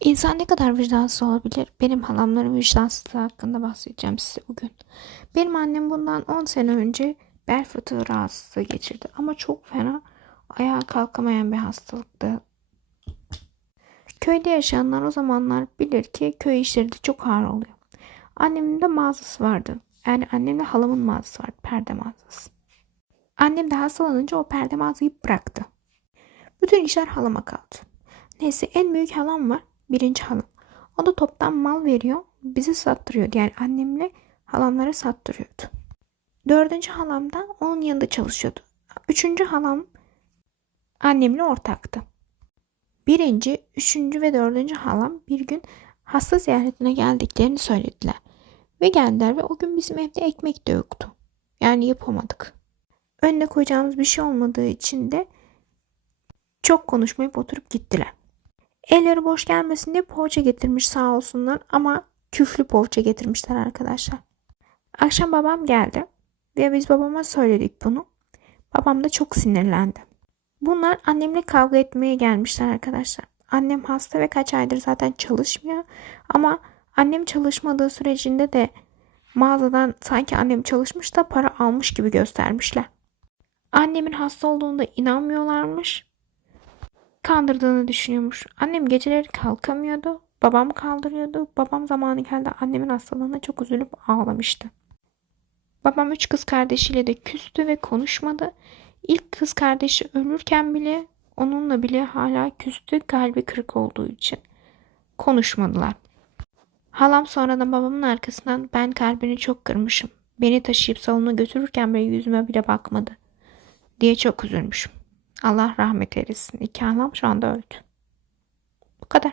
İnsan ne kadar vicdansız olabilir? Benim halamların vicdansızlığı hakkında bahsedeceğim size bugün. Benim annem bundan 10 sene önce bel fıtığı rahatsızlığı geçirdi. Ama çok fena ayağa kalkamayan bir hastalıktı. Köyde yaşayanlar o zamanlar bilir ki köy işleri de çok ağır oluyor. Annemin de mağazası vardı. Yani annemle halamın mağazası vardı. Perde mağazası. Annem de hastalanınca o perde mağazayı bıraktı. Bütün işler halama kaldı. Neyse en büyük halam var. Birinci halam. O da toptan mal veriyor. Bizi sattırıyordu. Yani annemle halamlara sattırıyordu. Dördüncü halam da onun yanında çalışıyordu. Üçüncü halam annemle ortaktı. Birinci, üçüncü ve dördüncü halam bir gün hasta ziyaretine geldiklerini söylediler. Ve geldiler ve o gün bizim evde ekmek de yoktu. Yani yapamadık. Önüne koyacağımız bir şey olmadığı için de çok konuşmayıp oturup gittiler. Elleri boş gelmesin diye poğaça getirmiş sağ olsunlar ama küflü poğaça getirmişler arkadaşlar. Akşam babam geldi ve biz babama söyledik bunu. Babam da çok sinirlendi. Bunlar annemle kavga etmeye gelmişler arkadaşlar. Annem hasta ve kaç aydır zaten çalışmıyor. Ama annem çalışmadığı sürecinde de mağazadan sanki annem çalışmış da para almış gibi göstermişler. Annemin hasta olduğunda inanmıyorlarmış kandırdığını düşünüyormuş. Annem geceleri kalkamıyordu. Babam kaldırıyordu. Babam zamanı geldi annemin hastalığına çok üzülüp ağlamıştı. Babam üç kız kardeşiyle de küstü ve konuşmadı. İlk kız kardeşi ölürken bile onunla bile hala küstü kalbi kırık olduğu için. Konuşmadılar. Halam sonradan babamın arkasından ben kalbini çok kırmışım. Beni taşıyıp salona götürürken bile yüzüme bile bakmadı diye çok üzülmüşüm. Allah rahmet eylesin. İki halam şu anda öldü. Bu kadar.